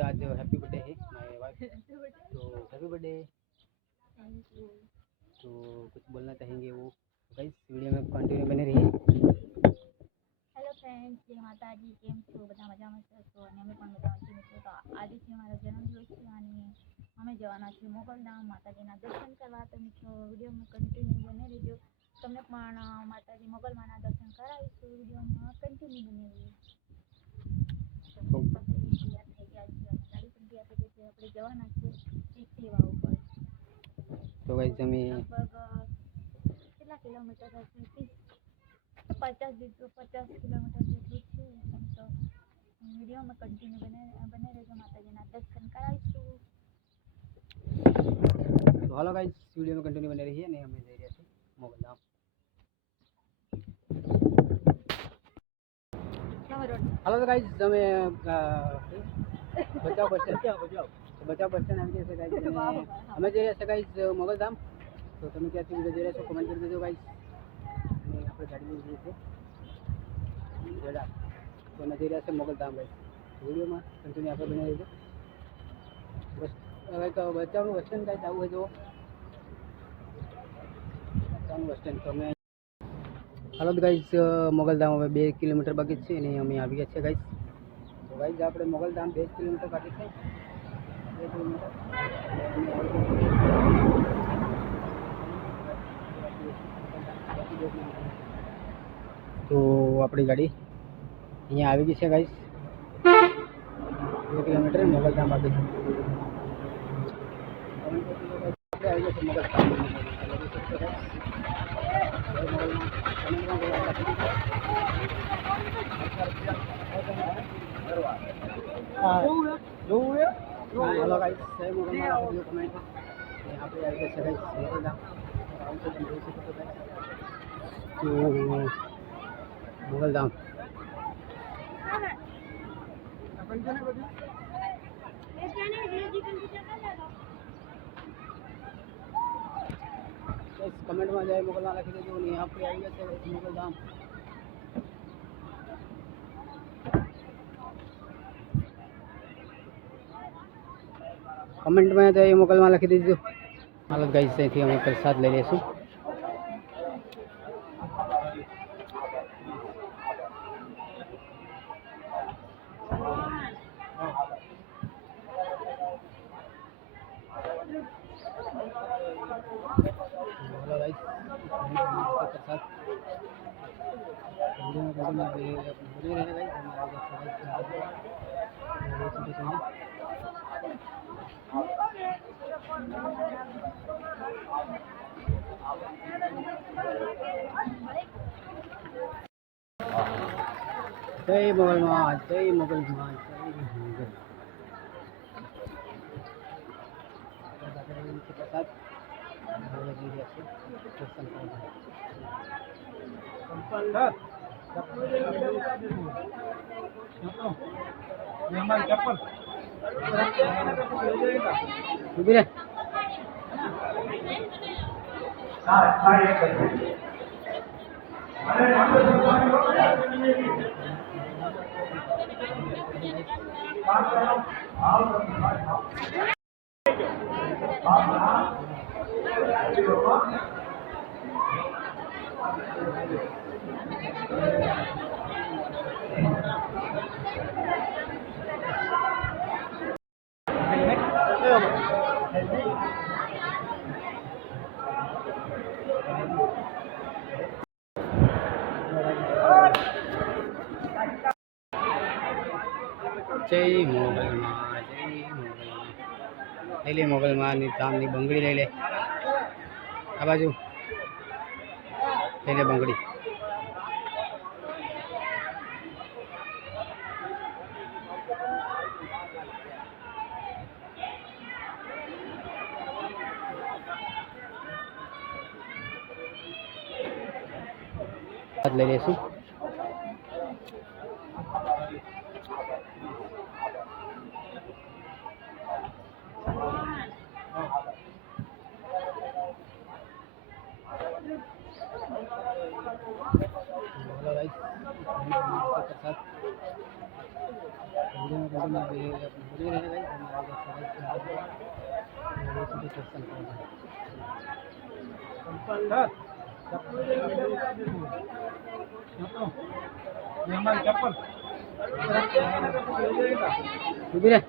आज happy birthday है my wife, तो हैप्पी बर्थडे। तो कुछ बोलना चाहेंगे वो गाइस, वीडियो में कंटिन्यू बने रहिए। हेलो फ्रेंड्स, जय माताजी। केम छो બધા મજામાં છો? તો અને અમે પણ મજામાં છીએ મિત્રો। તો આજે છે મારો જન્મદિવસ છે અને અમે જવાના છીએ મોગલધામ માતાજીના દર્શન કરવા। તો મિત્રો વિડીયોમાં કન્ટિન્યુ બને રહેજો, તમને પણ માતાજી મોગલમાના દર્શન કરાવીશું। વિડીયોમાં કન્ટિન્યુ બને રહેજો। ગાડી પણ તૈયાર થઈ ગઈ છે, આપણે જવાના છીએ સેવા ઉપર। તો ગાઈસ અમે લગભગ કેટલા કિલોમીટર હશે? 50 કિલોમીટર જેટલું છે। તો વિડીયોમાં કન્ટિન્યુ બને રહેજો, માતાજીના દર્શન કરાવીશું। तो हेलो गाइस, वीडियो में कंटिन्यू बने रहिए ने हमें जई રહ્યા છે મોગલધામ। हेलो तो गाइस, અમે બચાવ બસ સ્ટેન્ડ આવી જશે ગાઈસ, અમે જઈ રહ્યા છે ગાઈસ મોગલધામ। તો તમે ક્યાંથી વિડિયો જોઈ રહ્યા છો કમેન્ટ કરી દેજો ગાઈસ। અને આપણે ગાડી લઈ જઈએ છીએ જડા, તો અમે જઈ રહ્યા છે મોગલધામ ગાઈસ। વિડીયોમાં કન્ટિન્યુ આપણે બની રહેજો। બસ હવે તો બચાવનું બસ સ્ટેન્ડ ગાઈસ આવું હોય તો બચાવનું બસ સ્ટેન્ડ। તો અમે હાલો ગાઈસ, મોગલધામ હવે 2 કિલોમીટર બાકી છે અને અમે આવી ગયા છે ગાઈસ। તો ગાઈસ આપણે મોગલધામ 2 કિલોમીટર બાકી છે, 2 કિલોમીટર। તો આપણી ગાડી અહીંયા આવી ગઈ છે ગાઈસ, 2 કિલોમીટર મોગલધામ બાકી છે। આપણે આવી ગયા છે મોગલધામ। हेलो गाइस, जय मोगलमाला वीडियो कमेंट यहाँ पे आगे से गाइस मोगलधाम आराम से बन रही है तो मोगलधाम। कमेंट में जाए मोगलमाला लिख दीजिए। यहाँ पे आई गए थे मोगलधाम। कमेंट में जाए मोगलमाला लिखी दीजिए। हालत गाइस से थी, हमें प्रसाद ले लेશું। हेलो गाइस, प्रसाद वीडियो में गाइस जय मोगलमाल, जय मोगलमाल, जय प्रसाद जय मोगलमाल, जय मोगलमाल। ले ले मोगलमाल धामनी બંગડી ले ले, आ बाजू ले ले બંગડી। ले लेશું। हेलो गाइस, प्रसाद वीडियो में फ्री रहने भाई हमारा दर्शन चप्पल उभी रे